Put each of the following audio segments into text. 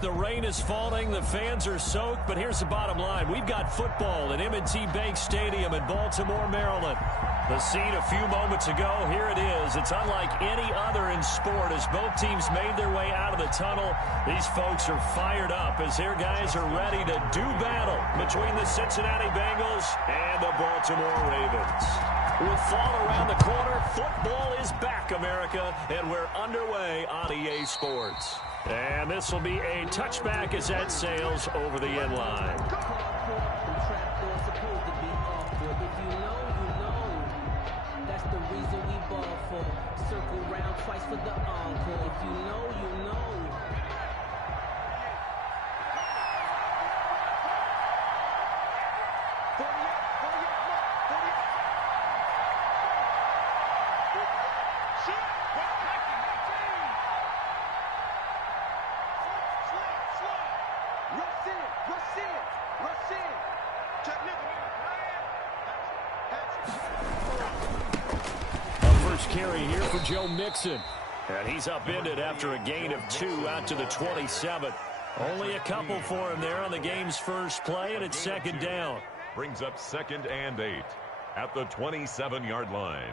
The rain is falling. The fans are soaked. But here's the bottom line. We've got football at M&T Bank Stadium in Baltimore, Maryland. The scene a few moments ago, here it is. It's unlike any other in sport as both teams made their way out of the tunnel. These folks are fired up as their guys are ready to do battle between the Cincinnati Bengals and the Baltimore Ravens. With fall around the corner, football is back, America, and we're underway on EA Sports. And this will be a touchback as that sails over the end line. Circle round twice for the encore. If you know, you know. Carry here for Joe Mixon. And he's upended after a gain of 2 out to the 27. Only a couple for him there on the game's first play, and it's second down. Brings up 2nd and 8 at the 27-yard line.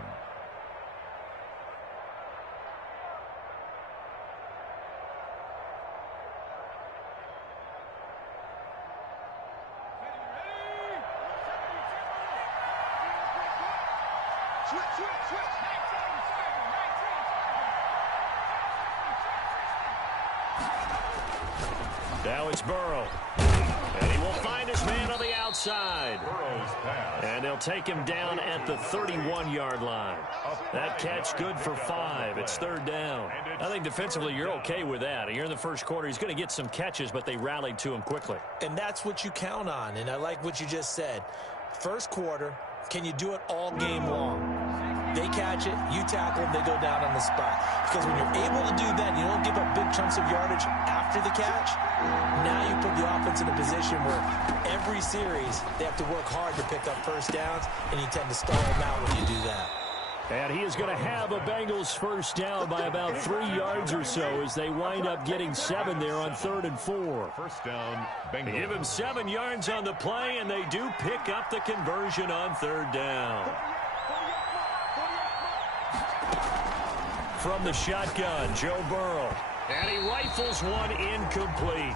Now it's Burrow. And he will find his man on the outside. And they'll take him down at the 31-yard line. That catch good for 5. It's 3rd down. I think defensively you're okay with that. Here in the first quarter, he's going to get some catches, but they rallied to him quickly. And that's what you count on. And I like what you just said. First quarter, can you do it all game long? They catch it, you tackle them, they go down on the spot. Because when you're able to do that, you don't give up big chunks of yardage after the catch. Now you put the offense in a position where every series they have to work hard to pick up first downs, and you tend to stall them out when you do that. And he is going to have a Bengals first down by about 3 yards or so as they wind up getting 7 there on 3rd and 4. First down, Bengals. Give him 7 yards on the play, and they do pick up the conversion on 3rd down. From the shotgun, Joe Burrow. And he rifles one incomplete.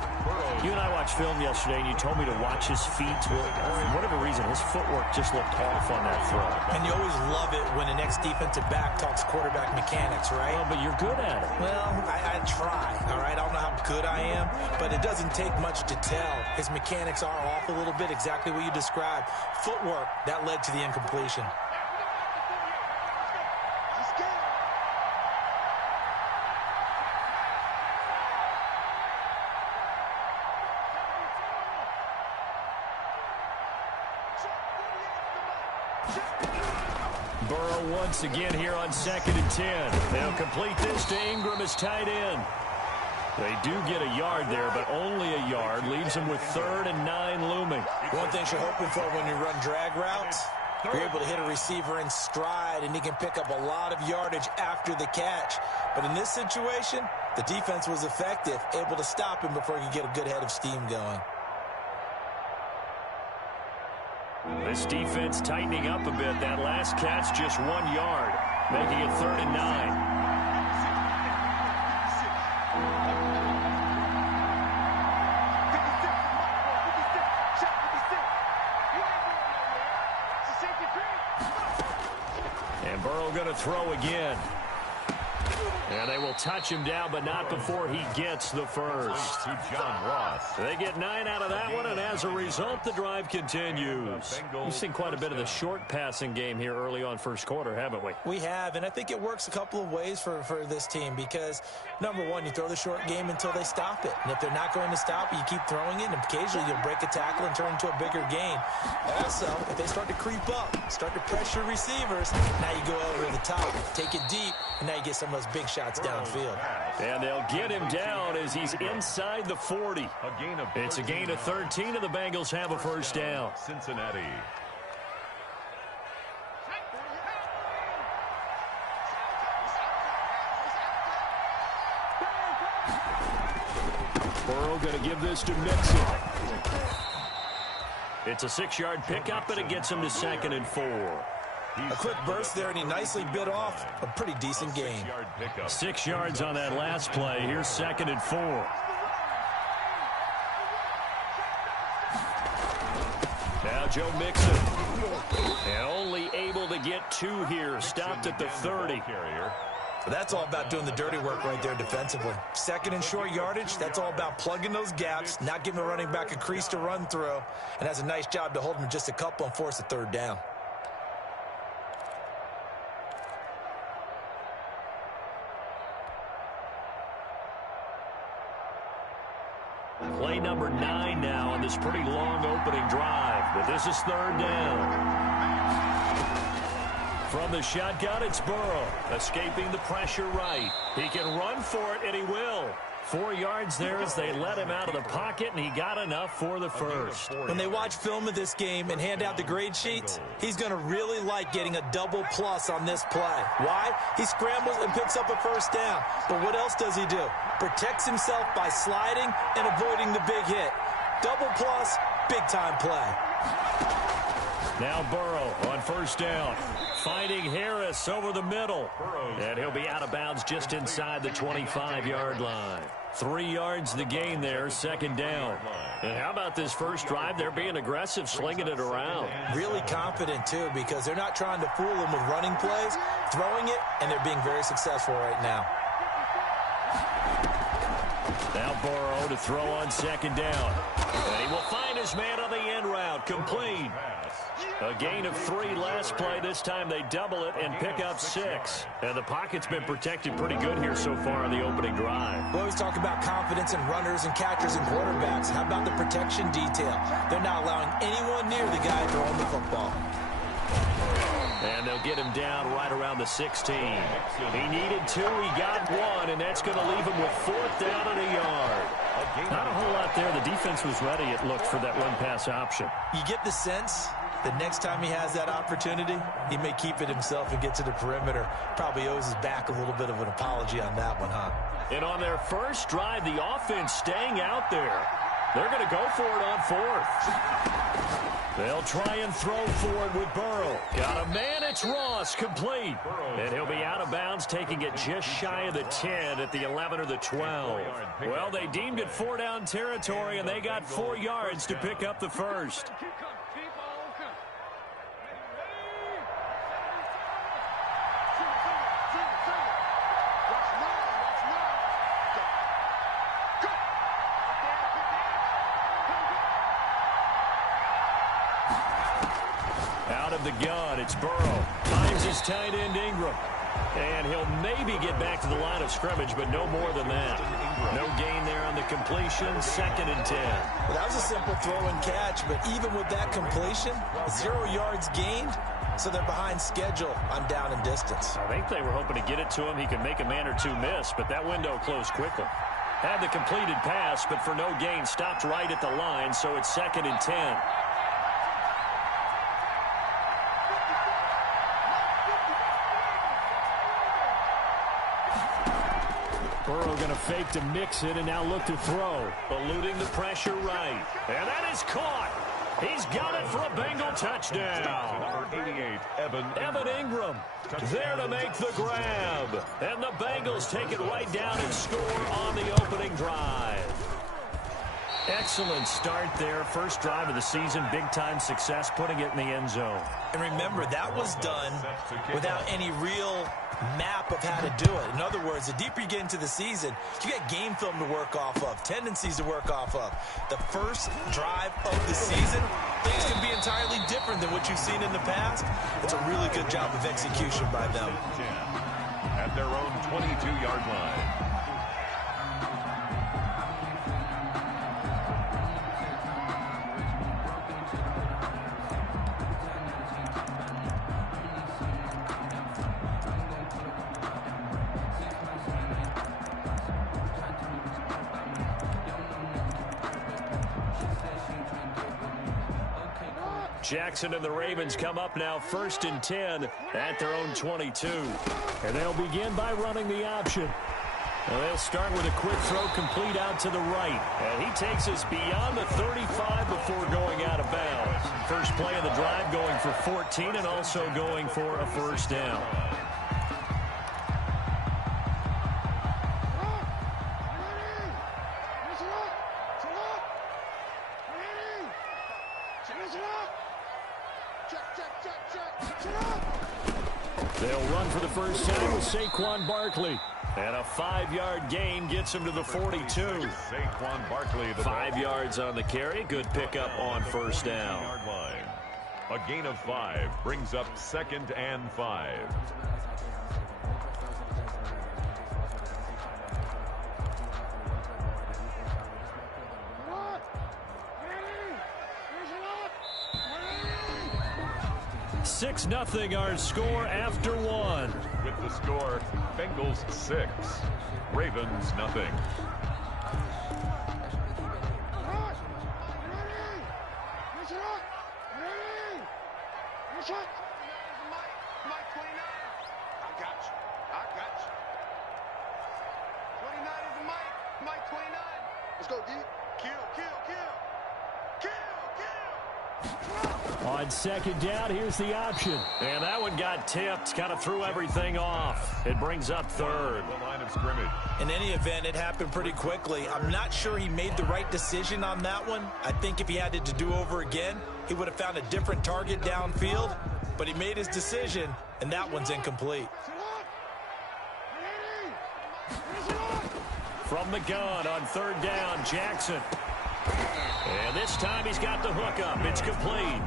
You and I watched film yesterday, and you told me to watch his feet. For whatever reason, his footwork just looked off on that throw. And you always love it when the next defensive back talks quarterback mechanics, right? Well, but you're good at it. Well, I try, all right? I don't know how good I am, but it doesn't take much to tell. His mechanics are off a little bit, exactly what you described. Footwork, that led to the incompletion. Burrow once again here on 2nd and 10. They'll complete this to Ingram as tight end. They do get a yard there, but only a yard. Leaves them with 3rd and 9 looming. One thing you're hoping for when you run drag routes, you're able to hit a receiver in stride, and he can pick up a lot of yardage after the catch. But in this situation, the defense was effective, able to stop him before he could get a good head of steam going. This defense tightening up a bit. That last catch just 1 yard, making it 3rd and 9. And Burrow going to throw again. And they will touch him down, but not before he gets the first. To John Ross. They get 9 out of that one, and as a result, the drive continues. We've seen quite a bit of the short passing game here early on first quarter, haven't we? We have, and I think it works a couple of ways for this team because, number one, you throw the short game until they stop it. And if they're not going to stop it, you keep throwing it, and occasionally you'll break a tackle and turn it into a bigger gain. Also, if they start to creep up, start to pressure receivers, now you go over the top, take it deep, and now you get some of those big shots downfield. And they'll get him down as he's inside the 40. It's a gain of 13, and the Bengals have a first down. Cincinnati. Burrow going to give this to Mixon. It's a 6-yard pickup, and it gets him to 2nd and 4. A quick burst there, and he nicely bit off a pretty decent game. 6 yards on that last play. Here's 2nd and 4. Now Joe Mixon. And only able to get 2 here. Stopped at the 30. That's all about doing the dirty work right there defensively. 2nd and short yardage, that's all about plugging those gaps, not giving the running back a crease to run through, and has a nice job to hold him just a couple and force a 3rd down. Play number 9 now on this pretty long opening drive, but this is 3rd down. From the shotgun, it's Burrow, escaping the pressure right. He can run for it, and he will. 4 yards there as they let him out of the pocket, and he got enough for the first. When they watch film of this game and hand out the grade sheets, he's going to really like getting a double plus on this play. Why? He scrambles and picks up a 1st down. But what else does he do? Protects himself by sliding and avoiding the big hit. Double plus, big-time play. Now Burrow on 1st down. Finding Harris over the middle. And he'll be out of bounds just inside the 25-yard line. 3 yards the gain there, 2nd down. And how about this first drive? They're being aggressive, slinging it around. Really confident, too, because they're not trying to fool them with running plays, throwing it, and they're being very successful right now. Now Burrow to throw on 2nd down. And he will find his man on the end route. Complete. A gain of 3 last play. This time they double it and pick up 6. And the pocket's been protected pretty good here so far on the opening drive. We always talk about confidence in runners and catchers and quarterbacks. How about the protection detail? They're not allowing anyone near the guy throwing the football. And they'll get him down right around the 16. He needed 2, he got 1, and that's going to leave him with 4th down and a yard. Not a whole lot there. The defense was ready, it looked, for that run-pass option. You get the sense the next time he has that opportunity, he may keep it himself and get to the perimeter. Probably owes his back a little bit of an apology on that one, huh? And on their first drive, the offense staying out there. They're going to go for it on 4th. They'll try and throw for it with Burrow. Got a man, it's Ross, complete. And he'll be out of bounds, taking it just shy of the 10 at the 11 or the 12. Well, they deemed it 4-down territory, and they got 4 yards to pick up the first. Out of the gun, it's Burrow. Finds his tight end, Ingram. And he'll maybe get back to the line of scrimmage, but no more than that. No gain there on the completion, 2nd and 10. Well, that was a simple throw and catch, but even with that completion, 0 yards gained, so they're behind schedule on down and distance. I think they were hoping to get it to him. He could make a man or 2 miss, but that window closed quickly. Had the completed pass, but for no gain, stopped right at the line, so it's 2nd and 10. Burrow going to fake to mix it and now look to throw. Eluding the pressure right. And that is caught. He's got it for a Bengal touchdown. Number 88, Evan Ingram there to make the grab. And the Bengals take it right down and score on the opening drive. Excellent start there. First drive of the season. Big-time success, putting it in the end zone. And remember, that was done without any real map of how to do it. In other words, the deeper you get into the season, you got game film to work off of, tendencies to work off of. The first drive of the season, things can be entirely different than what you've seen in the past. It's a really good job of execution by them. at their own 22-yard line. Jackson and the Ravens come up now 1st and 10 at their own 22. And they'll begin by running the option. Well, they'll start with a quick throw complete out to the right. And he takes us beyond the 35 before going out of bounds. First play of the drive going for 14 and also going for a first down. They'll run for the first time with Saquon Barkley. And a 5-yard gain gets him to the 42. Saquon Barkley. 5 yards on the carry. Good pickup on first down. Yard line. A gain of 5 brings up 2nd and 5. Six nothing our score after one. With the score, Bengals 6, Ravens nothing. On second down, here's the option. And that one got tipped, kind of threw everything off. It brings up third. The line of scrimmage. In any event, it happened pretty quickly. I'm not sure he made the right decision on that one. I think if he had it to do over again, he would have found a different target downfield. But he made his decision, and that one's incomplete. From the gun on third down, Jackson. And this time he's got the hook up. It's complete.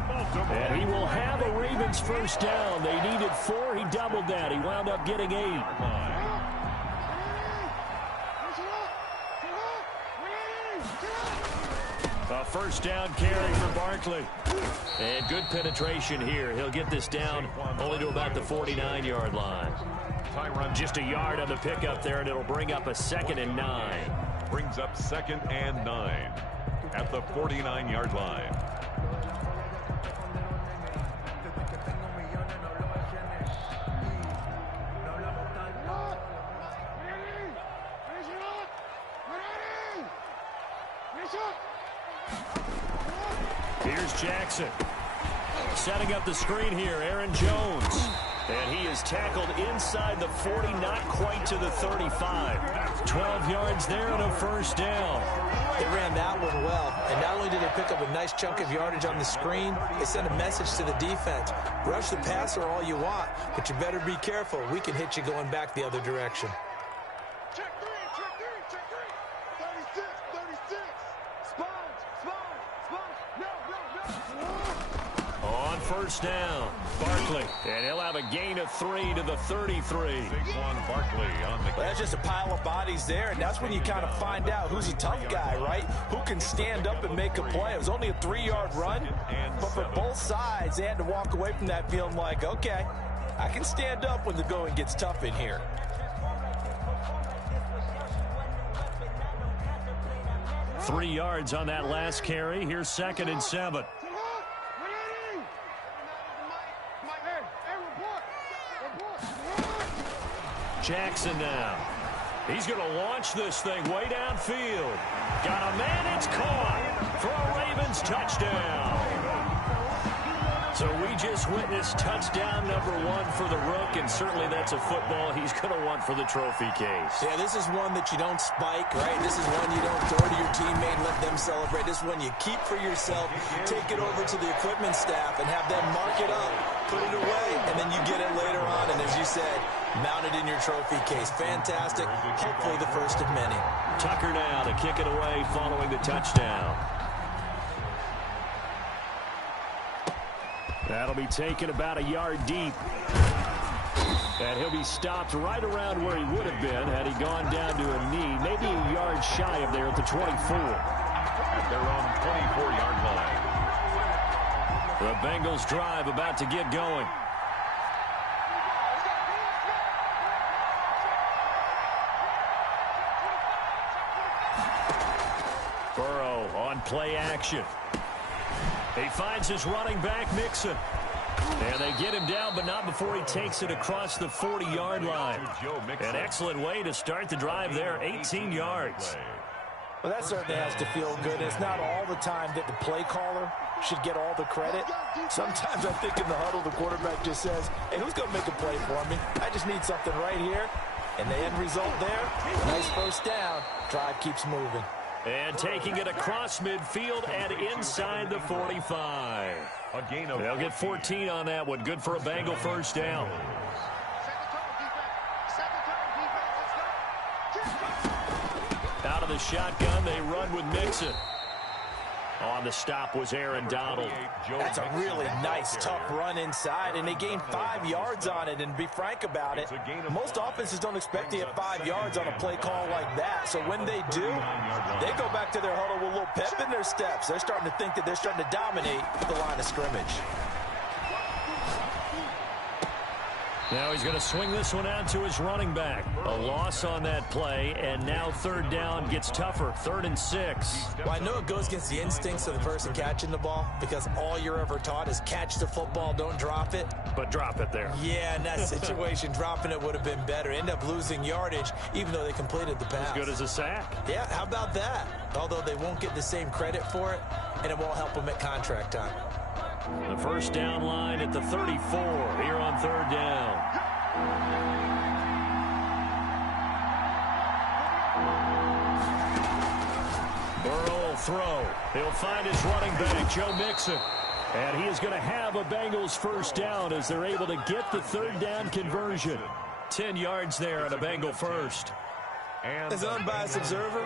And he will have a Ravens first down. They needed 4. He doubled that. He wound up getting 8. A first down carry for Barkley. And good penetration here. He'll get this down only to about the 49-yard line. Just a yard on the pickup there, and it'll bring up a 2nd and 9. Brings up 2nd and 9 at the 49-yard line. Here's Jackson. Setting up the screen here, Aaron Jones. And he is tackled inside the 40, not quite to the 35. 12 yards there and a first down. They ran that one well, and not only did they pick up a nice chunk of yardage on the screen, they sent a message to the defense. Rush the passer all you want, but you better be careful. We can hit you going back the other direction. Check three. 36. No. On first down, Barkley. And he'll have a gain of 3 to the 33. Saquon Barkley on the... Well, that's just a pile of bodies there, and that's when you kind of find out who's a tough guy, right? Who can stand up and make a play. It was only a 3-yard run, but for both sides, they had to walk away from that feeling like, okay, I can stand up when the going gets tough in here. Three yards on that last carry. Here's 2nd and 7. Jackson now. He's going to launch this thing way downfield. Got a man, it's caught for a Ravens touchdown. So we just witnessed touchdown number 1 for the Rook, and certainly that's a football he's going to want for the trophy case. Yeah, this is one that you don't spike, right? This is one you don't throw to your teammate and let them celebrate. This is one you keep for yourself, take it over to the equipment staff, and have them mark it up, put it away, and then you get it later on, and as you said, mount it in your trophy case. Fantastic. Hopefully the first of many. Tucker now to kick it away following the touchdown. That'll be taken about a yard deep. And he'll be stopped right around where he would have been had he gone down to a knee, maybe a yard shy of there at the 24. At their own 24-yard line. The Bengals drive about to get going. Burrow on play action. He finds his running back, Mixon. And they get him down, but not before he takes it across the 40-yard line. An excellent way to start the drive there, 18 yards. Well, that certainly has to feel good. It's not all the time that the play caller should get all the credit. Sometimes I think in the huddle, the quarterback just says, hey, who's going to make a play for me? I just need something right here. And the end result there, nice first down. Drive keeps moving. And taking it across midfield and inside the 45. They'll get 14 on that one. Good for a Bengal first down. Out of the shotgun, they run with Mixon. On the stop was Aaron Donald. That's a really nice, tough run inside, and they gained 5 yards on it. And be frank about it, most offenses don't expect to get 5 yards on a play call like that. So when they do, they go back to their huddle with a little pep in their steps. They're starting to think that they're starting to dominate the line of scrimmage. Now he's going to swing this one out to his running back. A loss on that play, and now third down gets tougher. 3rd and 6. Well, I know it goes against the instincts of the person catching the ball because all you're ever taught is catch the football, don't drop it. But drop it there. Yeah, in that situation, dropping it would have been better. End up losing yardage, even though they completed the pass. As good as a sack. Yeah, how about that? Although they won't get the same credit for it, and it won't help them at contract time. The first down line at the 34 here on 3rd down. Burrow will throw. He'll find his running back, Joe Mixon. And he is going to have a Bengals first down as they're able to get the 3rd down conversion. 10 yards there on a Bengal first. As an unbiased observer,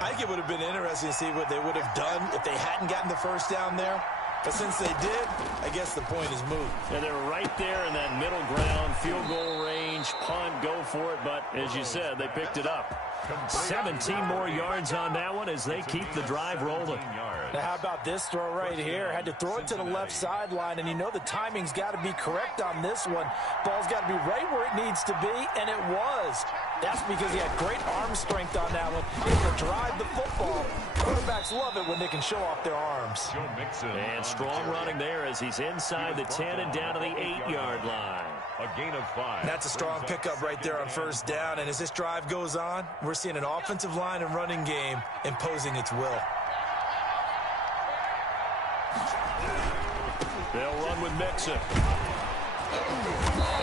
I think it would have been interesting to see what they would have done if they hadn't gotten the first down there. But since they did, I guess the point is moot. And they're right there in that middle ground, field goal range, punt, go for it. But as you said, they picked it up. 17 more yards on that one as they keep the drive rolling. Now, how about this throw right here? Had to throw it to the left sideline, and you know the timing's got to be correct on this one. Ball's got to be right where it needs to be, and it was. That's because he had great arm strength on that one. Able to drive the football. Quarterbacks love it when they can show off their arms. And strong running there as he's inside the 10 and down to the 8-yard line. A gain of 5. That's a strong pickup right there on first down. And as this drive goes on, we're seeing an offensive line and running game imposing its will. They'll run with Mixon.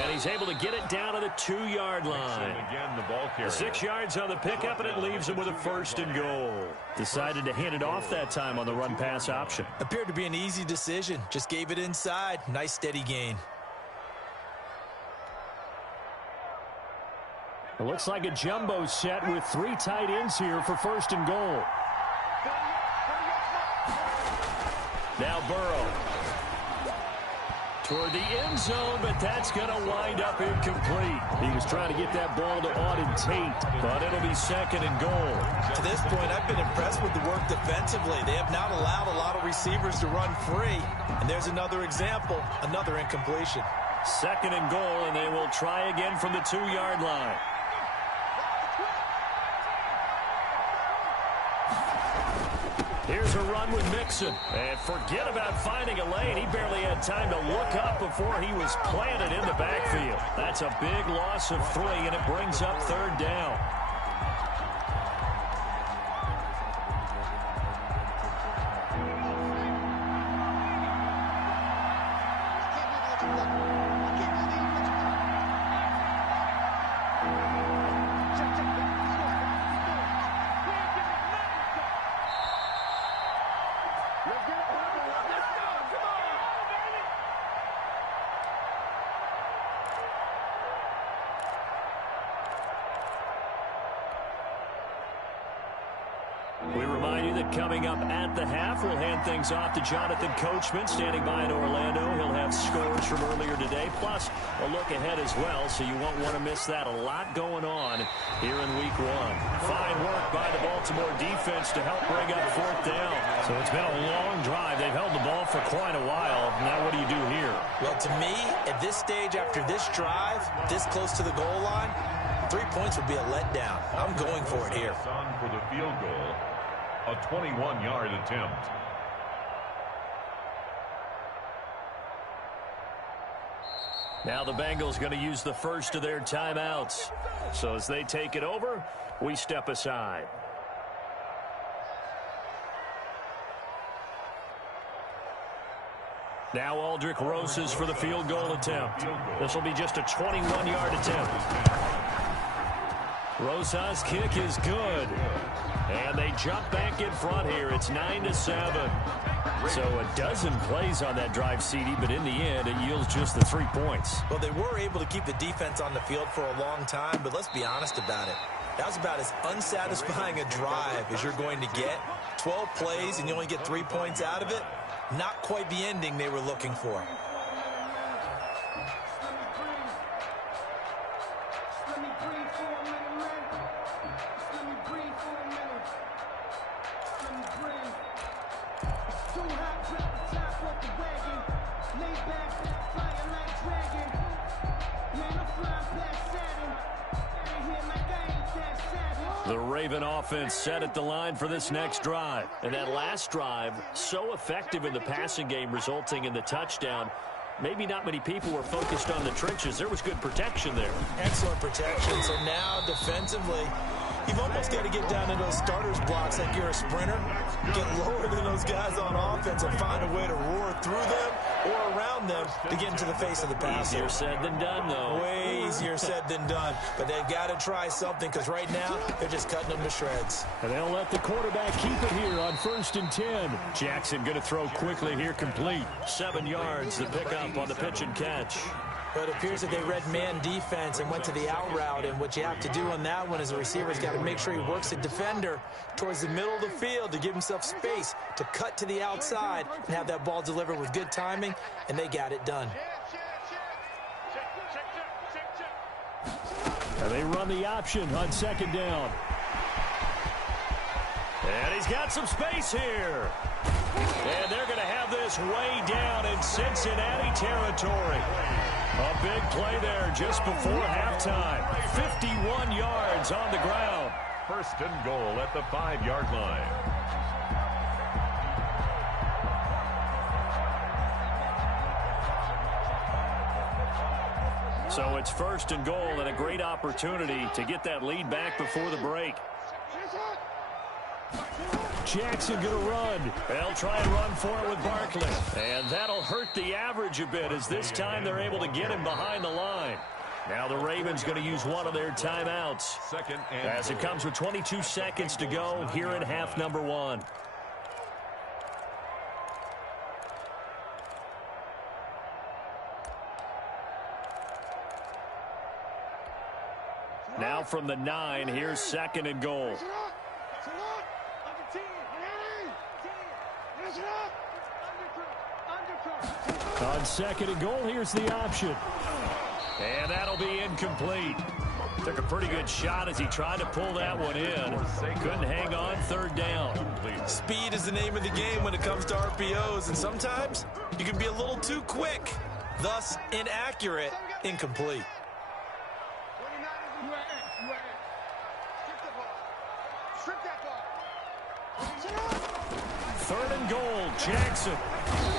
And he's able to get it down to the 2-yard line. Again, the ball carrier. 6 yards on the pickup, and it leaves him with a 1st and goal. Decided to hand it off that time on the run-pass option. Appeared to be an easy decision. Just gave it inside. Nice, steady gain. It looks like a jumbo set with 3 tight ends here for 1st and goal. Now Burrow. Toward the end zone, but that's going to wind up incomplete. He was trying to get that ball to Auden Tate, but it'll be 2nd and goal. To this point, I've been impressed with the work defensively. They have not allowed a lot of receivers to run free. And there's another example, another incompletion. 2nd and goal, and they will try again from the 2-yard line. Here's a run with Mixon. And forget about finding a lane. He barely had time to look up before he was planted in the backfield. That's a big loss of 3, and it brings up 3rd down. We remind you that coming up at the half, we'll hand things off to Jonathan Coachman, standing by in Orlando. He'll have scores from earlier today, plus a look ahead as well, so you won't want to miss that. A lot going on here in Week 1. Fine work by the Baltimore defense to help bring up 4th down. So it's been a long drive. They've held the ball for quite a while. Now what do you do here? Well, to me, at this stage, after this drive, this close to the goal line, 3 points would be a letdown. I'm going for it here. For the field goal. A 21-yard attempt. Now the Bengals going to use the first of their timeouts. So as they take it over, we step aside. Now Aldrick Rosas for the field goal attempt. This will be just a 21-yard attempt. Rosas' kick is good. And they jump back in front here. It's 9-7. So a dozen plays on that drive, CD, but in the end, it yields just the 3 points. Well, they were able to keep the defense on the field for a long time, but let's be honest about it. That was about as unsatisfying a drive as you're going to get. 12 plays and you only get 3 points out of it. Not quite the ending they were looking for. The Raven offense set at the line for this next drive. And that last drive, so effective in the passing game, resulting in the touchdown. Maybe not many people were focused on the trenches. There was good protection there. Excellent protection. So now defensively, you've almost got to get down to those starters blocks like you're a sprinter. Get lower than those guys on offense and find a way to roar through them or around them to get into the face of the passer. Easier said than done, though. Way easier said than done. But they've got to try something because right now they're just cutting them to shreds. And they'll let the quarterback keep it here on 1st and 10. Jackson going to throw quickly here, complete. 7 yards, the pickup on the pitch and catch. But it appears that they read man defense and went to the out route. And what you have to do on that one is the receiver's got to make sure he works the defender towards the middle of the field to give himself space to cut to the outside and have that ball delivered with good timing, and they got it done. And they run the option on 2nd down. And he's got some space here. And they're going to have this way down in Cincinnati territory. A big play there just before halftime. 51 yards on the ground. 1st and goal at the 5-yard line. So it's 1st and goal and a great opportunity to get that lead back before the break. Jackson going to run. They'll try and run for it with Barkley. And that'll hurt the average a bit as this time they're able to get him behind the line. Now the Ravens going to use one of their timeouts. 2nd and as it comes with 22 seconds to go here in half number 1. Now from the 9, here's 2nd and goal. On 2nd and goal, here's the option. And that'll be incomplete. Took a pretty good shot as he tried to pull that one in. Couldn't hang on 3rd down. Speed is the name of the game when it comes to RPOs, and sometimes you can be a little too quick. Thus, inaccurate, incomplete. 3rd and goal, Jackson.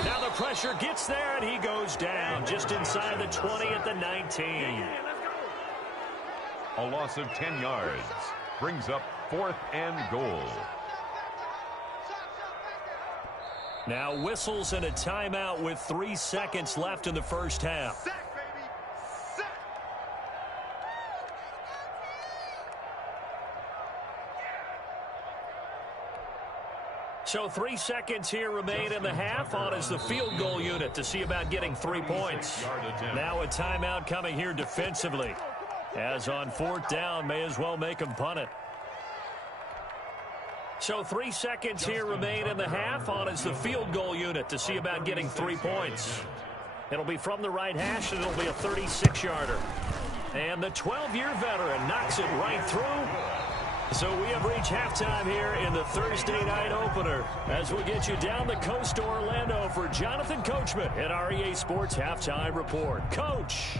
Now the pressure gets there, and he goes down just inside the 20 at the 19. A loss of 10 yards brings up 4th and goal. Now whistles and a timeout with 3 seconds left in the first half. So 3 seconds here remain in the half. On is the field goal unit to see about getting 3 points. Now a timeout coming here defensively. As on 4th down, may as well make him punt it. So 3 seconds here remain in the half. On is the field goal unit to see about getting 3 points. It'll be from the right hash, and it'll be a 36-yarder. And the 12-year veteran knocks it right through. So we have reached halftime here in the Thursday night opener as we get you down the coast to Orlando for Jonathan Coachman at our EA Sports Halftime Report. Coach.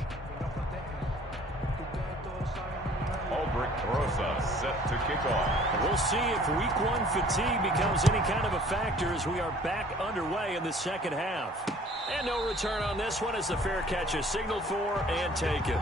Rosa set to kick off. We'll see if week one fatigue becomes any kind of a factor as we are back underway in the second half. And no return on this one as the fair catch is signaled for and taken.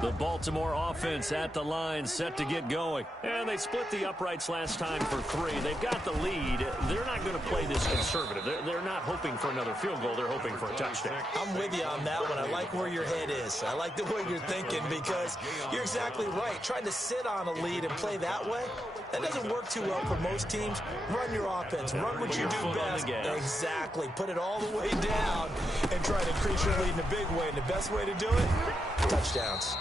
The Baltimore offense at the line, set to get going. And they split the uprights last time for 3. They've got the lead. They're not going to play this conservative. They're not hoping for another field goal. They're hoping for a touchdown. I'm with you on that one. I like where your head is. I like the way you're thinking because you're exactly right. Trying to sit on a lead and play that way, that doesn't work too well for most teams. Run your offense. Run what you do best. Exactly. Put it all the way down and try to increase your lead in a big way. And the best way to do it, touchdowns.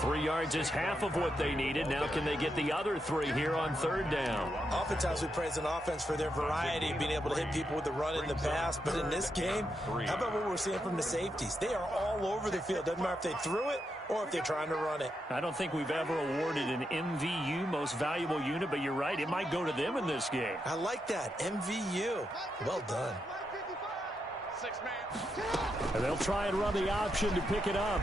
3 yards is half of what they needed. Now can they get the other 3 here on third down? Oftentimes we praise an offense for their variety, being able to hit people with the run and the pass. But in this game, how about what we're seeing from the safeties? They are all over the field. Doesn't matter if they threw it or if they're trying to run it. I don't think we've ever awarded an MVU, most valuable unit, but you're right. It might go to them in this game. I like that. MVU. Well done. And they'll try and run the option to pick it up.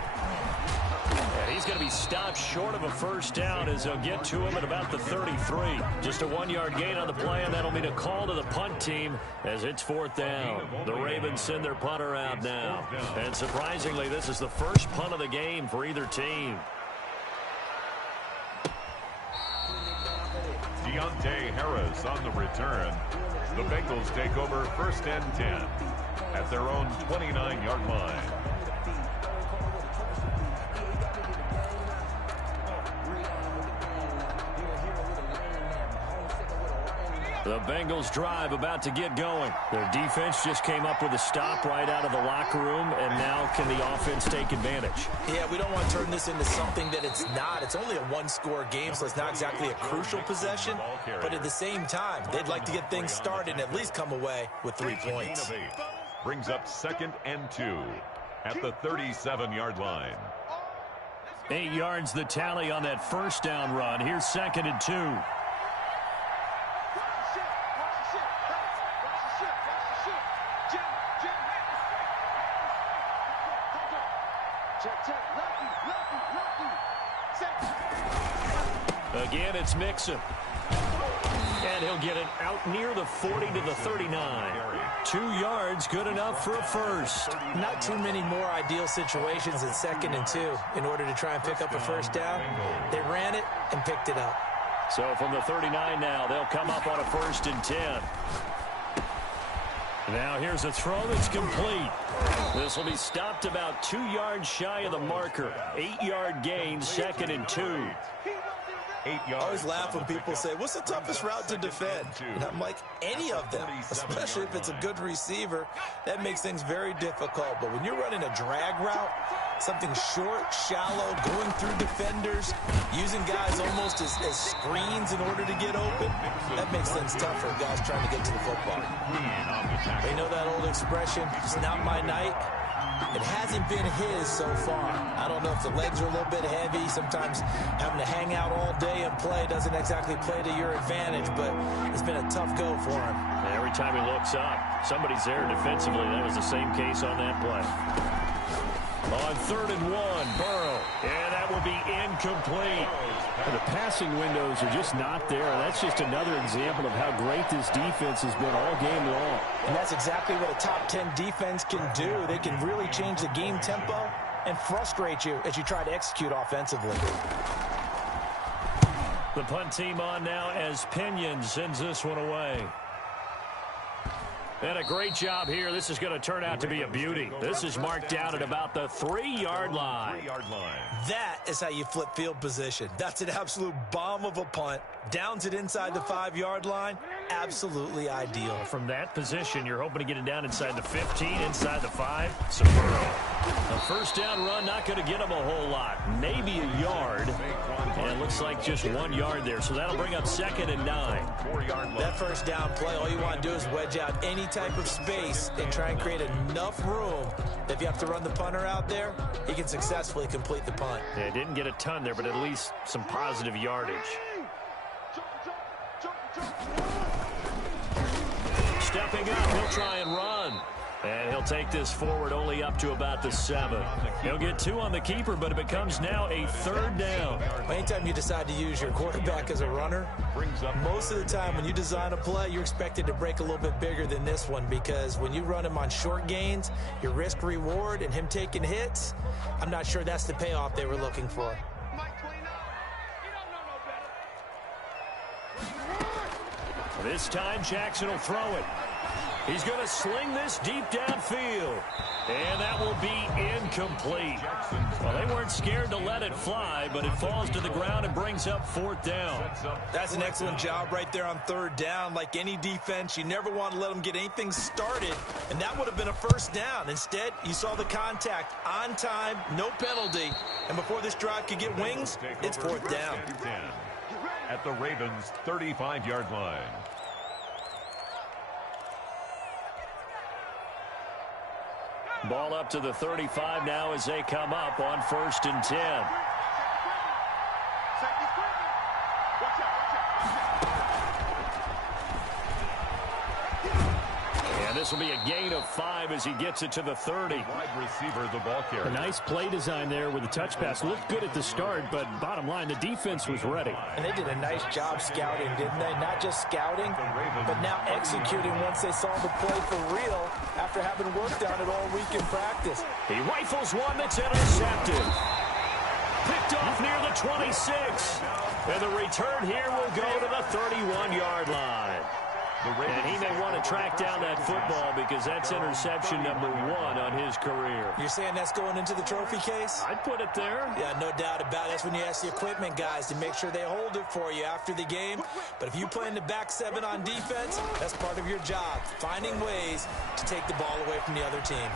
And he's going to be stopped short of a first down as they'll get to him at about the 33. Just a 1-yard gain on the play, and that'll mean a call to the punt team as it's fourth down. The Ravens send their punter out now. And surprisingly, this is the first punt of the game for either team. Deontay Harris on the return. The Bengals take over first and 10 at their own 29-yard line. The Bengals drive about to get going. Their defense just came up with a stop right out of the locker room, and now can the offense take advantage? Yeah, we don't want to turn this into something that it's not. It's only a one-score game, so it's not exactly a crucial possession. But at the same time, they'd like to get things started and at least come away with 3 points. Brings up second and 2 at the 37-yard line. 8 yards the tally on that first down run. Here's second and 2. Again, it's Mixon. And he'll get it out near the 40 to the 39. 2 yards, good enough for a first. Not too many more ideal situations in second and 2 in order to try and pick up a first down. They ran it and picked it up. So from the 39 now, they'll come up on a first and 10. Now here's a throw that's complete. This will be stopped about 2 yards shy of the marker. 8-yard gain, second and 2. 8 yards. I always laugh when people say, what's the toughest route to defend? And I'm like, any of them, especially if it's a good receiver. That makes things very difficult. But when you're running a drag route, something short, shallow, going through defenders, using guys almost as screens in order to get open, that makes things tough for guys trying to get to the football. They know that old expression, it's not my night. It hasn't been his so far. I don't know if the legs are a little bit heavy. Sometimes having to hang out all day and play doesn't exactly play to your advantage, but it's been a tough go for him. Every time he looks up, somebody's there defensively. That was the same case on that play. On 3rd and 1, Burrow, and that will be incomplete. The passing windows are just not there. That's just another example of how great this defense has been all game long. And that's exactly what a top 10 defense can do. They can really change the game tempo and frustrate you as you try to execute offensively. The punt team on now as Pinion sends this one away. And a great job here. This is going to turn out to be a beauty. This is marked down at about the 3-yard line. That is how you flip field position. That's an absolute bomb of a punt. Downs it inside the 5-yard line. absolutely ideal. From that position, you're hoping to get it down inside the 15, inside the 5. Burrow. A first down run, not going to get him a whole lot. Maybe a yard. And it looks like just 1 yard there. So that'll bring up 2nd and 9. 4-yard line. That first down play, all you want to do is wedge out any type of space and try and create enough room that if you have to run the punter out there, he can successfully complete the punt. Yeah, didn't get a ton there, but at least some positive yardage. Stepping up, he'll try and run. And he'll take this forward only up to about the 7. He'll get 2 on the keeper, but it becomes now a 3rd down. Anytime you decide to use your quarterback as a runner, most of the time when you design a play, you're expected to break a little bit bigger than this one, because when you run him on short gains, your risk reward and him taking hits, I'm not sure that's the payoff they were looking for. This time Jackson will throw it. He's going to sling this deep downfield. And that will be incomplete. Well, they weren't scared to let it fly, but it falls to the ground and brings up 4th down. That's an excellent job right there on 3rd down. Like any defense, you never want to let them get anything started, and that would have been a 1st down. Instead, you saw the contact on time, no penalty, and before this drive could get wings, it's 4th down. At the Ravens' 35-yard line. Ball up to the 35 now as they come up on 1st and 10. And this will be a gain of 5 as he gets it to the 30. Wide receiver, the ball carrier. A nice play design there with the touch pass. Looked good at the start, but bottom line, the defense was ready. And they did a nice job scouting, didn't they? Not just scouting, but now executing once they saw the play for real after having worked on it all week in practice. He rifles one that's intercepted. Picked off near the 26. And the return here will go to the 31-yard line. And he may want to track down that football because that's interception number 1 on his career. You're saying that's going into the trophy case? I'd put it there. Yeah, no doubt about it. That's when you ask the equipment guys to make sure they hold it for you after the game. But if you play in the back 7 on defense, that's part of your job, finding ways to take the ball away from the other team.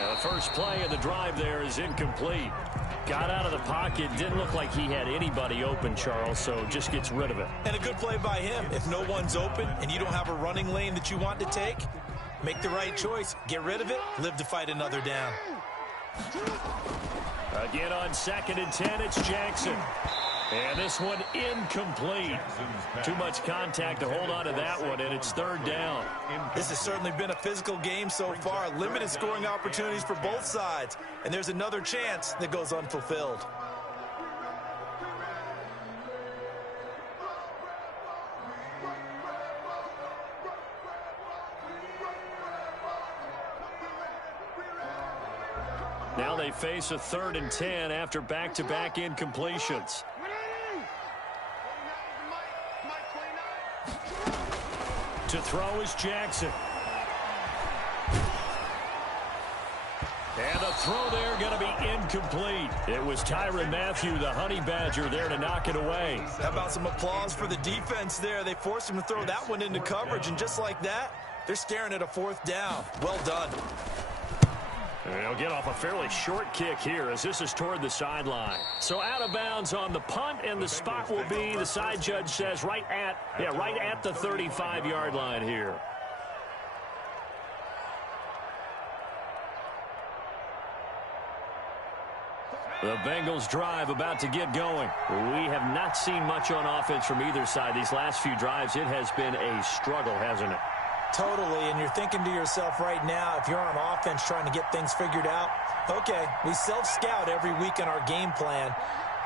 Now the first play of the drive there is incomplete. Got out of the pocket, didn't look like he had anybody open, Charles, so just gets rid of it. And a good play by him. If no one's open and you don't have a running lane that you want to take, make the right choice. Get rid of it, live to fight another down. Again on 2nd and 10, it's Jackson. And this one incomplete. Too much contact to hold on to that one, and it's 3rd down. This has certainly been a physical game so far. Limited scoring opportunities for both sides. And there's another chance that goes unfulfilled. Now they face a 3rd and 10 after back-to-back incompletions. To throw is Jackson. And the throw there going to be incomplete. It was Tyrann Mathieu, the Honey Badger, there to knock it away. How about some applause for the defense there? They forced him to throw that one into coverage, and just like that, they're staring at a 4th down. Well done. And he'll get off a fairly short kick here as this is toward the sideline. So out of bounds on the punt, and the spot will be, the side judge says, right at the 35-yard line here. The Bengals drive about to get going. We have not seen much on offense from either side. These last few drives, it has been a struggle, hasn't it? Totally, and you're thinking to yourself right now, if you're on offense trying to get things figured out, okay, we self-scout every week in our game plan.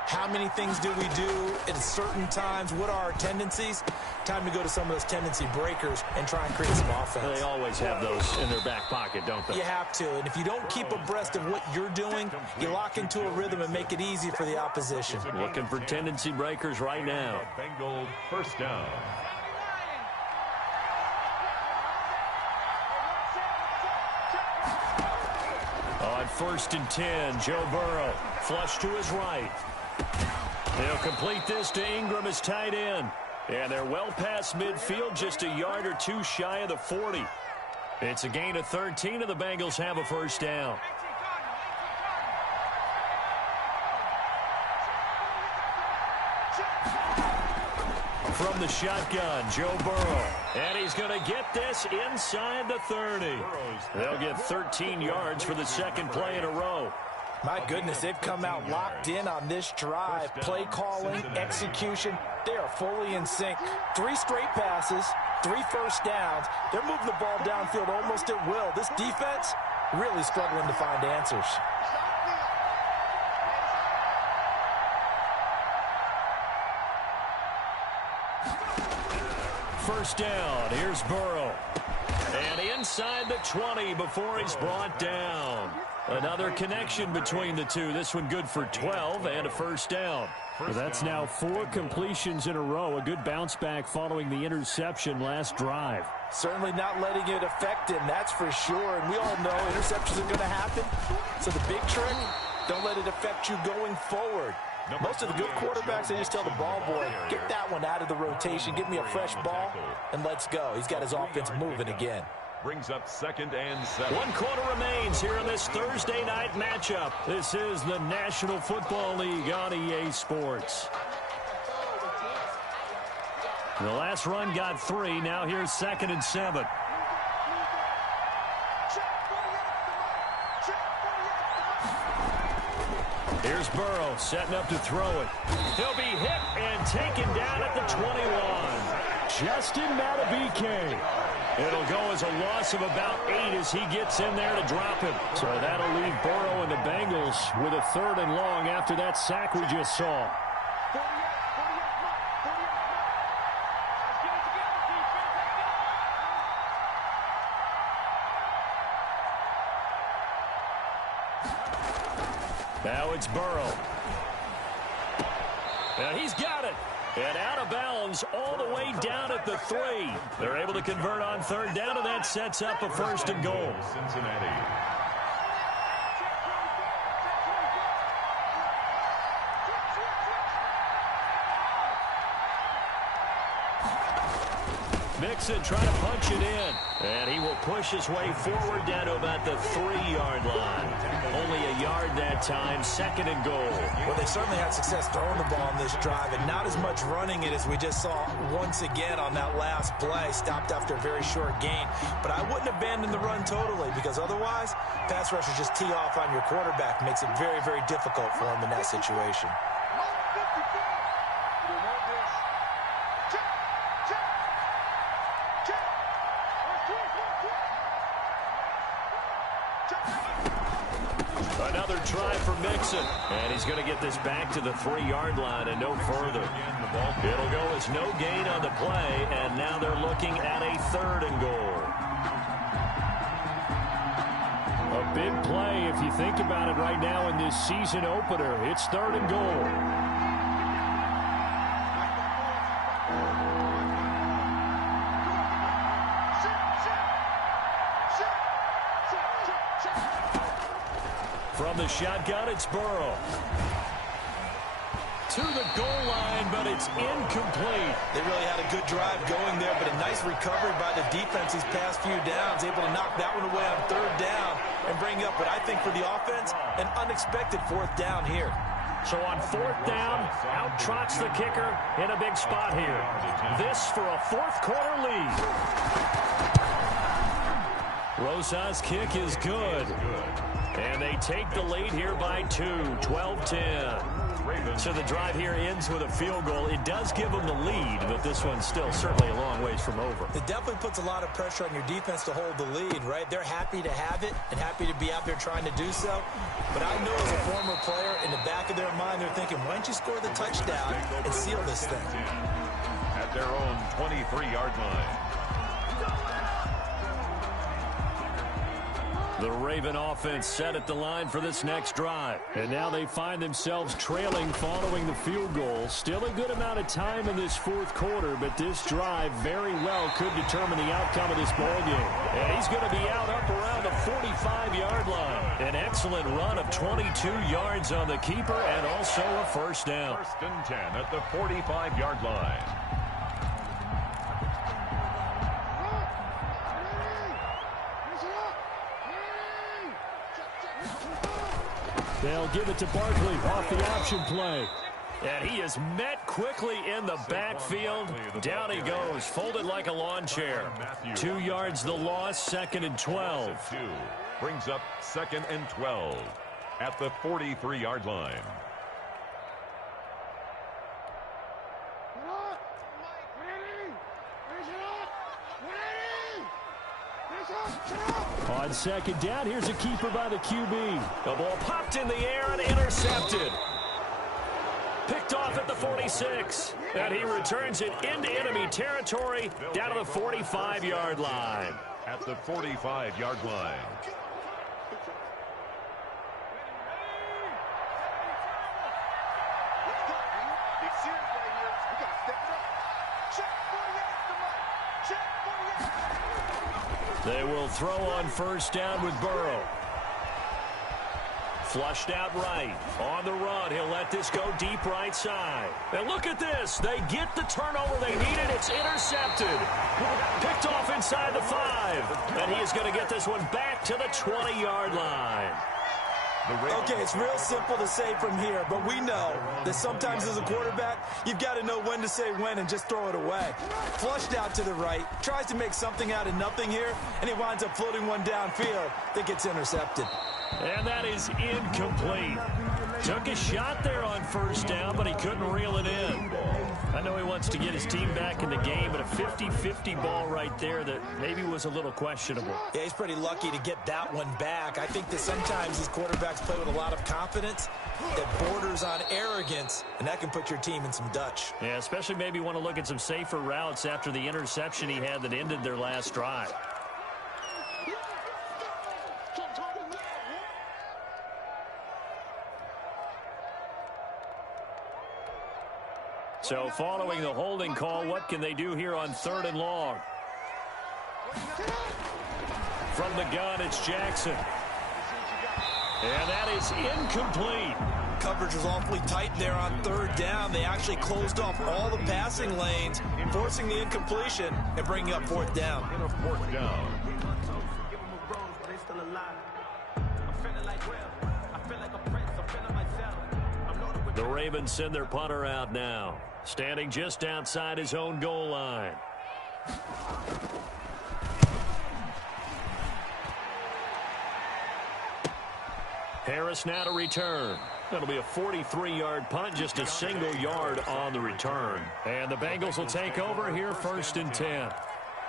How many things do we do at certain times? What are our tendencies? Time to go to some of those tendency breakers and try and create some offense. They always have those in their back pocket, don't they? You have to, and if you don't keep abreast of what you're doing, you lock into a rhythm and make it easy for the opposition. Looking for tendency breakers right now. Bengal 1st down. On 1st and 10, Joe Burrow, flush to his right. They'll complete this to Ingram as tight end. And they're well past midfield, just a yard or two shy of the 40. It's a gain of 13, and the Bengals have a first down. From the shotgun, Joe Burrow. And he's going to get this inside the 30. They'll get 13 yards for the second play in a row. My goodness, they've come out locked in on this drive. Play calling, execution, they are fully in sync. 3 straight passes, 3 first downs. They're moving the ball downfield almost at will. This defense really struggling to find answers. First down, here's Burrow. And inside the 20 before he's brought down. Another connection between the two. This one good for 12 and a first down. Well, that's now 4 completions in a row. A good bounce back following the interception last drive. Certainly not letting it affect him, that's for sure. And we all know interceptions are going to happen. So the big trick, don't let it affect you going forward. Most of the good quarterbacks, they just tell the ball boy, get that one out of the rotation, give me a fresh ball, and let's go. He's got his offense moving again. Brings up 2nd and 7. 1 quarter remains here in this Thursday night matchup. This is the National Football League on EA Sports. The last run got 3. Now here's 2nd and 7. Here's Burrow setting up to throw it. He'll be hit and taken down at the 21. Justin Matabike. It'll go as a loss of about 8 as he gets in there to drop him. So that'll leave Burrow and the Bengals with a 3rd and long after that sack we just saw. Now it's Burrow. And he's got it. And out of bounds all the way down at the 3. They're able to convert on 3rd down, and that sets up a 1st and goal. Cincinnati. Mixon trying to punch it in. And he will push his way forward down to about the 3-yard line. Only a yard that time, 2nd and goal. Well, they certainly had success throwing the ball on this drive, and not as much running it as we just saw once again on that last play. Stopped after a very short gain. But I wouldn't abandon the run totally, because otherwise, pass rushers just tee off on your quarterback. Makes it very, very difficult for him in that situation. Another try for Mixon. And he's going to get this back to the 3-yard line and no further. It'll go as no gain on the play, and now they're looking at a 3rd and goal. A big play if you think about it right now in this season opener. It's 3rd and goal. From the shotgun, it's Burrow. To the goal line, but it's incomplete. They really had a good drive going there, but a nice recovery by the defense these past few downs. Able to knock that one away on 3rd down and bring up what I think for the offense, an unexpected 4th down here. So on 4th down, out trots the kicker in a big spot here. This for a 4th quarter lead. Rosa's kick is good. And they take the lead here by 2, 12-10. So the drive here ends with a field goal. It does give them the lead, but this one's still certainly a long ways from over. It definitely puts a lot of pressure on your defense to hold the lead, right? They're happy to have it and happy to be out there trying to do so. But I know as a former player, in the back of their mind, they're thinking, why don't you score the touchdown and seal this thing? At their own 23-yard line. The Raven offense set at the line for this next drive. And now they find themselves trailing following the field goal. Still a good amount of time in this 4th quarter, but this drive very well could determine the outcome of this ballgame. And he's going to be out up around the 45-yard line. An excellent run of 22 yards on the keeper and also a 1st down. 1st and 10 at the 45-yard line. They'll give it to Barkley off the option play. And he is met quickly in the backfield. Down he goes, folded like a lawn chair. 2 yards the loss, 2nd and 12. Brings up 2nd and 12 at the 43-yard line. On 2nd down, here's a keeper by the QB. The ball popped in the air and intercepted. Picked off at the 46. And he returns it into enemy territory down to the 45-yard line. At the 45-yard line. They will throw on 1st down with Burrow. Flushed out right. On the run, he'll let this go deep right side. And look at this. They get the turnover they needed. It's intercepted. Picked off inside the 5. And he is going to get this one back to the 20-yard line. Okay, it's real simple to say from here, but we know that sometimes as a quarterback, you've got to know when to say when and just throw it away. Flushed out to the right, tries to make something out of nothing here, and he winds up floating one downfield that gets intercepted. And that is incomplete. Took a shot there on 1st down, but he couldn't reel it in. I know he wants to get his team back in the game, but a 50-50 ball right there that maybe was a little questionable. Yeah, he's pretty lucky to get that one back. I think that sometimes these quarterbacks play with a lot of confidence that borders on arrogance, and that can put your team in some Dutch. Yeah, especially maybe want to look at some safer routes after the interception he had that ended their last drive. So following the holding call, what can they do here on 3rd and long? From the gun, it's Jackson. And that is incomplete. Coverage was awfully tight there on 3rd down. They actually closed off all the passing lanes, forcing the incompletion and bringing up 4th down. 4th down. The Ravens send their punter out now, standing just outside his own goal line. Harris now to return. That'll be a 43-yard punt, just a single yard on the return. And the Bengals will take over here 1st and 10.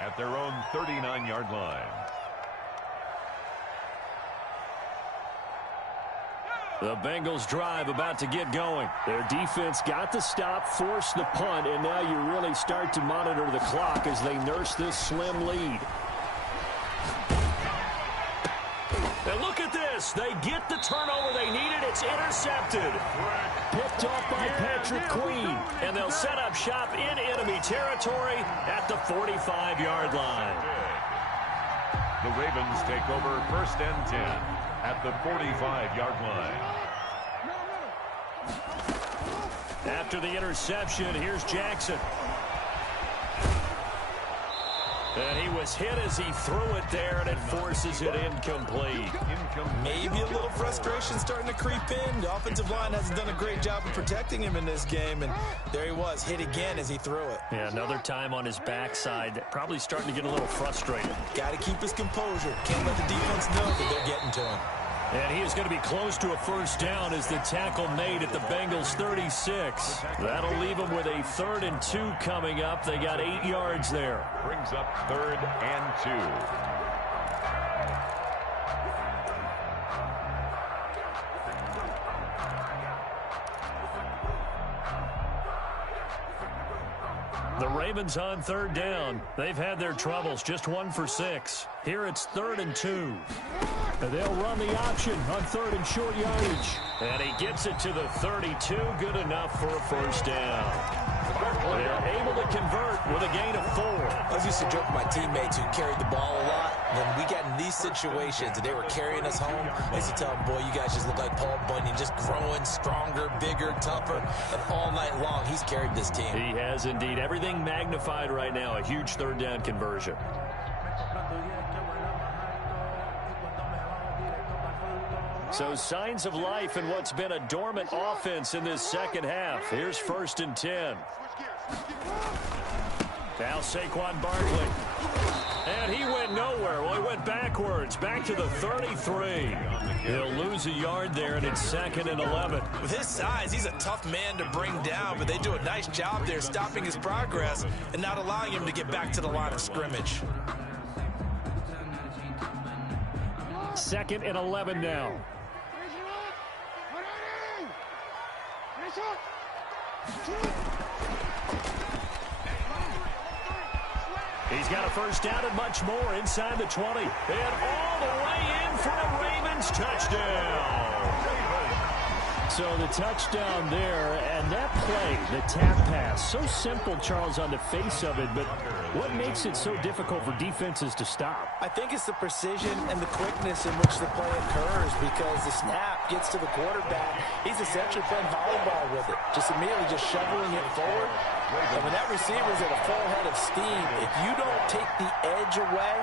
At their own 39-yard line. The Bengals drive about to get going. Their defense got the stop, forced the punt, and now you really start to monitor the clock as they nurse this slim lead. And look at this. They get the turnover they needed. It's intercepted. Picked off by Patrick Queen. And they'll set up shop in enemy territory at the 45-yard line. The Ravens take over 1st and 10 at the 45-yard line. After the interception, here's Jackson. And he was hit as he threw it there, and it forces it incomplete. Maybe a little frustration starting to creep in. The offensive line hasn't done a great job of protecting him in this game, and there he was, hit again as he threw it. Yeah, another time on his backside, probably starting to get a little frustrated. Got to keep his composure. Can't let the defense know that they're getting to him. And he is going to be close to a 1st down as the tackle made at the Bengals 36. That'll leave them with a 3rd and 2 coming up. They got 8 yards there. Brings up 3rd and 2. The Ravens on 3rd down. They've had their troubles, just 1 for 6. Here it's 3rd and 2. And they'll run the option on 3rd and short yardage. And he gets it to the 32. Good enough for a 1st down. They're able to convert with a gain of 4. I used to joke with my teammates who carried the ball a lot. When we got in these situations and they were carrying us home, I used to tell them, boy, you guys just look like Paul Bunyan, just growing stronger, bigger, tougher. And all night long, he's carried this team. He has indeed. Everything magnified right now. A huge 3rd down conversion. So signs of life in what's been a dormant offense in this second half. Here's 1st and 10. Now Saquon Barkley. And he went nowhere. Well, he went backwards, back to the 33. He'll lose a yard there, and it's 2nd and 11. With his size, he's a tough man to bring down, but they do a nice job there stopping his progress and not allowing him to get back to the line of scrimmage. 2nd and 11 now. He's got a first down and much more inside the 20. And all the way in for a Ravens touchdown. So the touchdown there, and that play, the tap pass, so simple, Charles, on the face of it, but what makes it so difficult for defenses to stop? I think it's the precision and the quickness in which the play occurs, because the snap gets to the quarterback. He's essentially playing volleyball with it, just immediately just shoveling it forward. And when that receiver's at a full head of steam, if you don't take the edge away,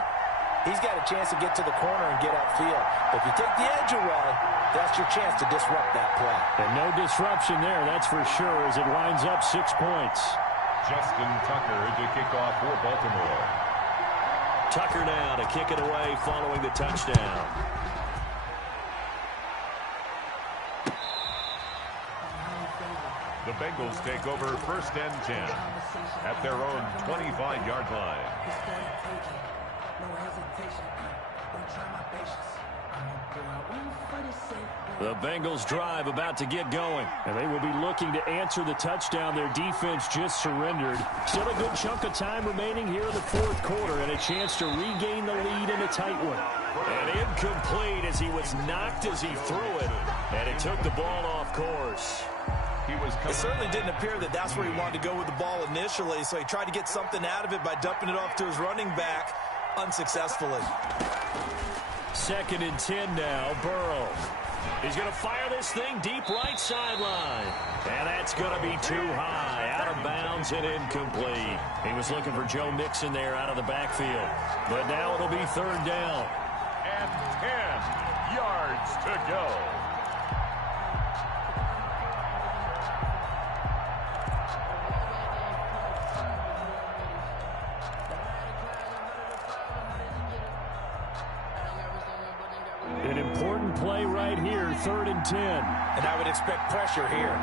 he's got a chance to get to the corner and get upfield. If you take the edge away, that's your chance to disrupt that play. And no disruption there, that's for sure, as it winds up 6 points. Justin Tucker to kick off for Baltimore. Tucker now to kick it away following the touchdown. The Bengals take over 1st and 10 at their own 25-yard line. The Bengals drive about to get going. And they will be looking to answer the touchdown their defense just surrendered. Still a good chunk of time remaining here in the 4th quarter, and a chance to regain the lead in a tight one. And incomplete as he was knocked as he threw it. And it took the ball off course. It certainly didn't appear that that's where he wanted to go with the ball initially, so he tried to get something out of it by dumping it off to his running back unsuccessfully. 2nd and 10 now, Burrow. He's going to fire this thing deep right sideline. And that's going to be too high, out of bounds and incomplete. He was looking for Joe Mixon there out of the backfield. But now it'll be 3rd down. And 10 yards to go. An important play right here, 3rd and 10. And I would expect pressure here.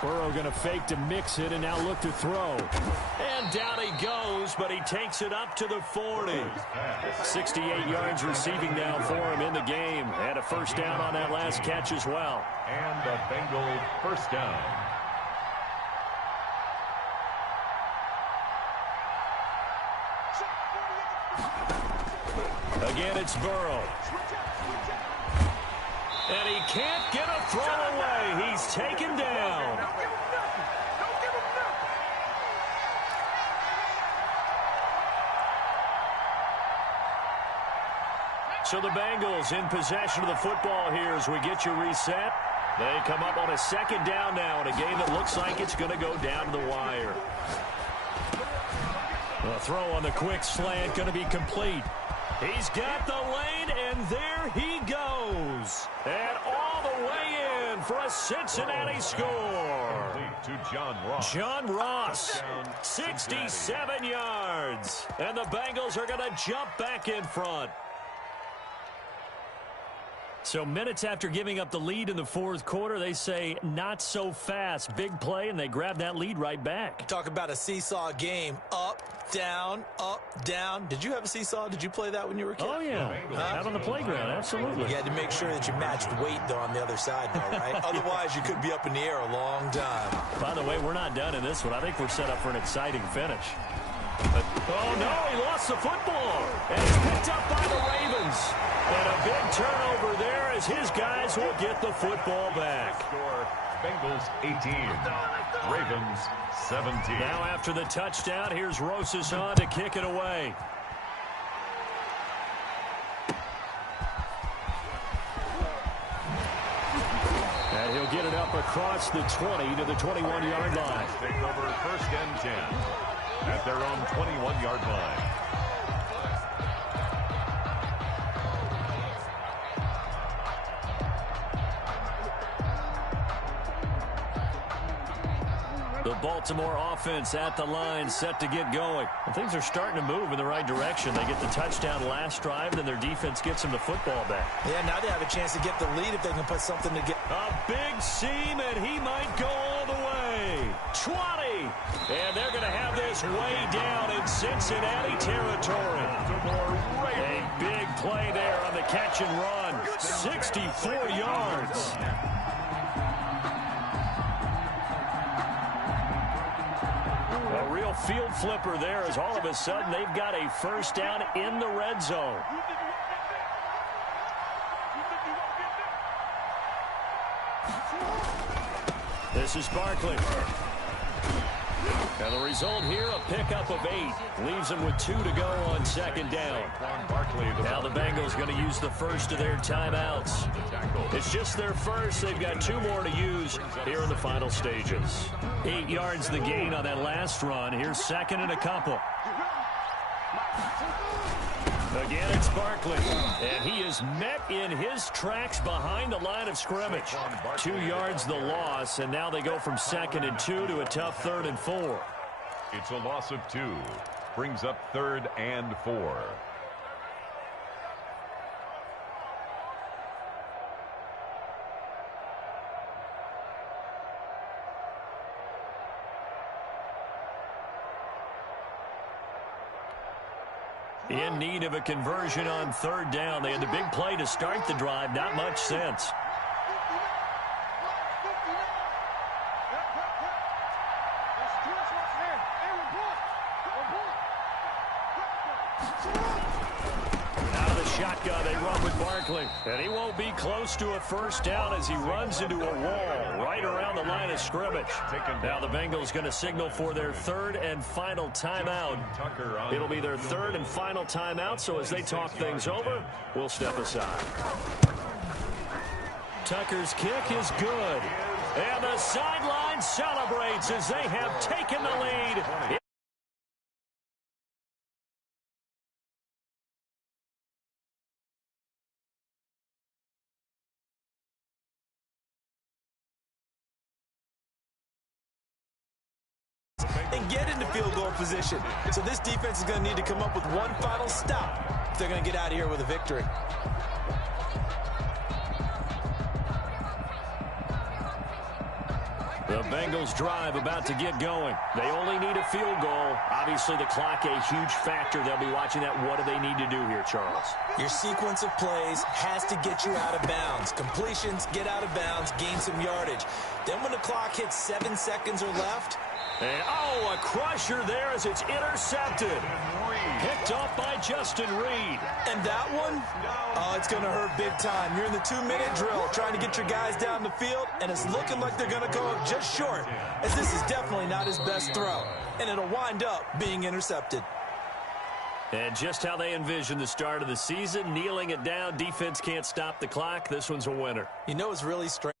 Burrow going to fake to mix it and now look to throw. And down he goes, but he takes it up to the 40. 68 yards receiving now for him in the game. And a first down on that last catch as well. And a Bengal first down. Again, it's Burrow. And he can't get a throw away. He's taken down. So the Bengals in possession of the football here as we get you reset. They come up on a 2nd down now in a game that looks like it's going to go down to the wire. The throw on the quick slant going to be complete. He's got the lane, and there he goes. And all the way in for a Cincinnati score. To John Ross. John Ross, 67 yards. And the Bengals are going to jump back in front. So minutes after giving up the lead in the 4th quarter, they say not so fast. Big play, and they grab that lead right back. Talk about a seesaw game. Up, down, up, down. Did you have a seesaw? Did you play that when you were a kid? Oh, yeah. Out on the playground, absolutely. You had to make sure that you matched weight, though, on the other side, though, right? Otherwise, you could be up in the air a long time. By the way, we're not done in this one. I think we're set up for an exciting finish. But, oh, no, he lost the football. And it's picked up by the Ravens. And a big turnover there as his guys will get the football back. Score, Bengals 18, Ravens 17. Now after the touchdown, here's Rosas on to kick it away. And he'll They'll get it up across the 20 to the 21-yard line. Take over first and 10 at their own 21-yard line. The Baltimore offense at the line, set to get going. And things are starting to move in the right direction. They get the touchdown last drive, then their defense gets them the football back. Yeah, now they have a chance to get the lead if they can put something together. A big seam, and he might go all the way. 20. And they're going to have this way down in Cincinnati territory. A big play there on the catch and run. 64 yards. A real field flipper there as all of a sudden they've got a first down in the red zone. This is Barkley. And the result here, a pickup of 8. Leaves them with 2 to go on second down. Now the Bengals going to use the first of their timeouts. It's just their first. They've got 2 more to use here in the final stages. 8 yards the gain on that last run. Here's second and a couple. Again, it's Barkley. And he is met in his tracks behind the line of scrimmage. 2 yards the loss, and now they go from second and 2 to a tough third and 4. It's a loss of 2. Brings up third and 4. In need of a conversion on third down. They had the big play to start the drive. Not much sense. Out of the shotgun, they run with Barkley. And he won't be close to a first down as he runs into a wall right around the line of scrimmage. Now the Bengals going to signal for their third and final timeout. It'll be their third and final timeout, so as they talk things over, we'll step aside. Tucker's kick is good. And the sideline celebrates as they have taken the lead. And get into field goal position. So this defense is going to need to come up with one final stop if they're going to get out of here with a victory. The Bengals drive about to get going. They only need a field goal. Obviously, the clock a huge factor. They'll be watching that. What do they need to do here, Charles? Your sequence of plays has to get you out of bounds. Completions, get out of bounds, gain some yardage. Then when the clock hits 7 seconds or left, and, oh, a crusher there as it's intercepted. Picked off by Justin Reed. And that one, oh, it's going to hurt big time. You're in the 2-minute drill trying to get your guys down the field, and it's looking like they're going to go just short, as this is definitely not his best throw, and it'll wind up being intercepted. And just how they envision the start of the season, kneeling it down. Defense can't stop the clock. This one's a winner. You know it's really strange.